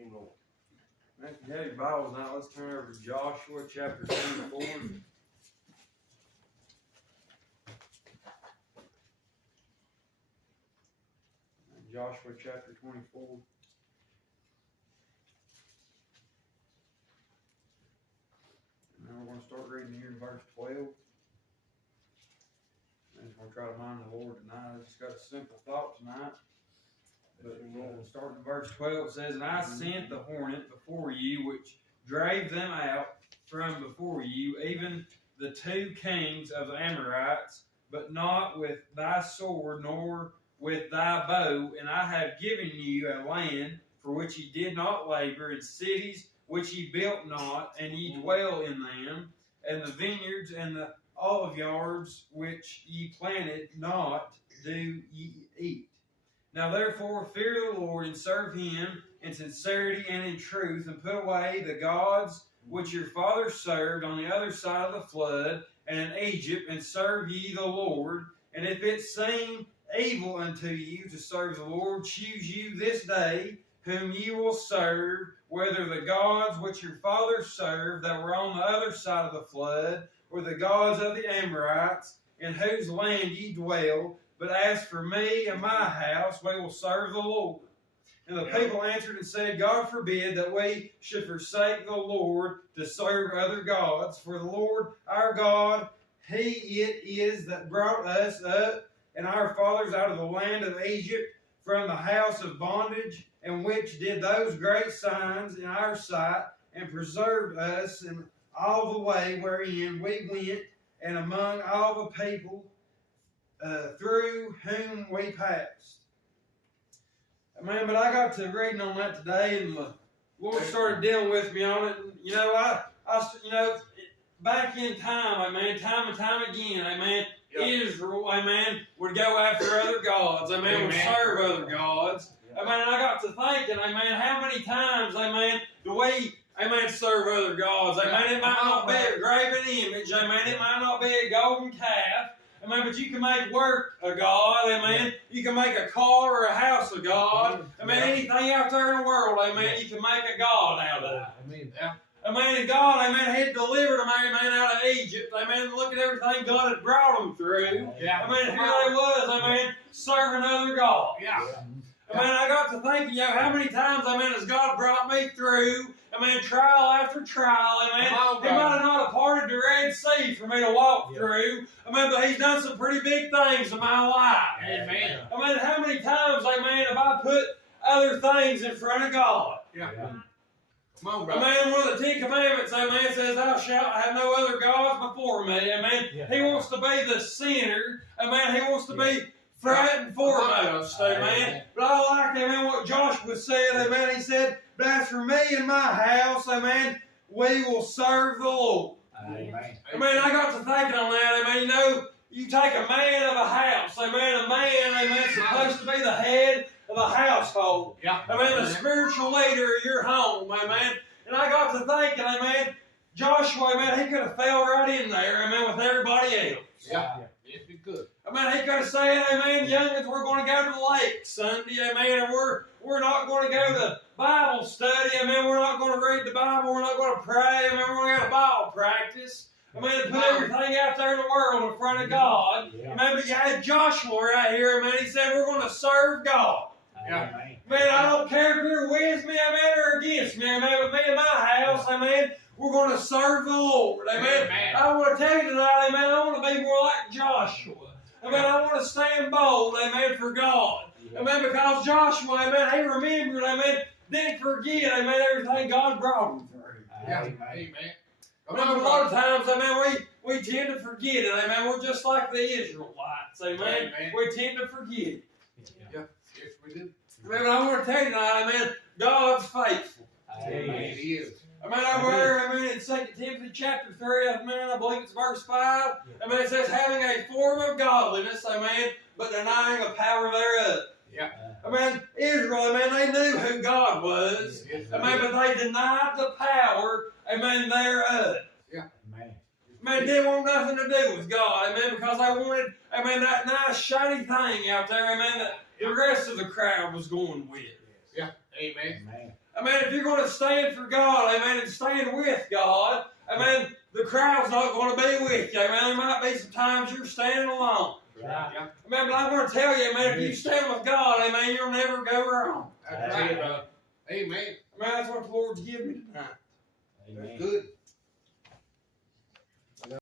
Amen. If you have your Bibles now, let's turn over to Joshua chapter 24. Joshua chapter 24. Now we're going to start reading here in verse 12. I'm just going to try to mind the Lord tonight. I just got a simple thought tonight. But starting in verse 12, it says, "And I sent the hornet before you, which drave them out from before you, even the 2 kings of the Amorites, but not with thy sword, nor with thy bow. And I have given you a land for which ye did not labor, and cities which ye built not, and ye dwell in them, and the vineyards and the olive yards which ye planted not do ye eat. Now therefore fear the Lord, and serve him in sincerity and in truth, and put away the gods which your fathers served on the other side of the flood, and in Egypt, and serve ye the Lord. And if it seem evil unto you to serve the Lord, choose you this day whom ye will serve, whether the gods which your fathers served that were on the other side of the flood, or the gods of the Amorites, in whose land ye dwell. But as for me and my house, we will serve the Lord." And the people answered and said, "God forbid that we should forsake the Lord to serve other gods. For the Lord our God, He it is that brought us up and our fathers out of the land of Egypt from the house of bondage, and which did those great signs in our sight, and preserved us in all the way wherein we went, and among all the people through whom we passed." Man, but I got to reading on that today, and the Lord started dealing with me on it. And, back in time, time and time again, Israel, would go after other gods, would serve other gods. And I got to thinking, how many times, do we, serve other gods? It might not be a graven image, it might not be a golden calf. But you can make work a god, You can make a car or a house a god. Anything out there in the world, you can make a god out of it. And God, had delivered them, out of Egypt. Look at everything God had brought them through. Here they was, serving other gods. I got to thinking, how many times, has God brought me through, trial after trial, He might have not parted the Red Sea for me to walk through, but He's done some pretty big things in my life. How many times, have I put other things in front of God? Come on, brother. One of the 10 Commandments, says, "Thou shalt have no other gods before me." He wants to be the center. He wants to be front and foremost. But I like, what Joshua said. He said, "But as for me and my house, we will serve the Lord." I got to thinking on that. You take a man of a house. A man, supposed to be the head of a household. The spiritual leader of your home. And I got to thinking, Joshua, he could have fell right in there, with everybody else. Yes, he could. He could have said, youngins, we're going to go to the lake Sunday, and we're not going to go to Bible study, we're not going to read the Bible, we're not going to pray, we're going to have Bible practice. To put everything out there in the world in front of God. But you had Joshua right here, he said, we're going to serve God. I don't care if you're with me, or against me, but me and my house, we're going to serve the Lord. I want to tell you tonight, I want to be more like Joshua. I want to stand bold, for God. Because Joshua, he remembered, didn't forget, everything God brought him through. Amen. A lot of times, we tend to forget it. We're just like the Israelites. We tend to forget it. Yes, we do. I want to tell you tonight, God's faithful. Amen. He is. Over here, in 2 Timothy chapter 3, I believe it's verse 5, it says, "Having a form of godliness, but denying the power thereof." Israel, they knew who God was, but they denied the power, thereof. It didn't want nothing to do with God, because they wanted, that nice shiny thing out there, that the rest of the crowd was going with. Amen. Amen. If you're going to stand for God, amen, and stand with God, amen, the crowd's not going to be with you. Amen. There might be some times you're standing alone. Right. Yeah. Amen. But I'm going to tell you, amen, if you stand with God, amen, you'll never go wrong. That's right. Amen. Amen. That's what the Lord's given me tonight. Amen. That's good.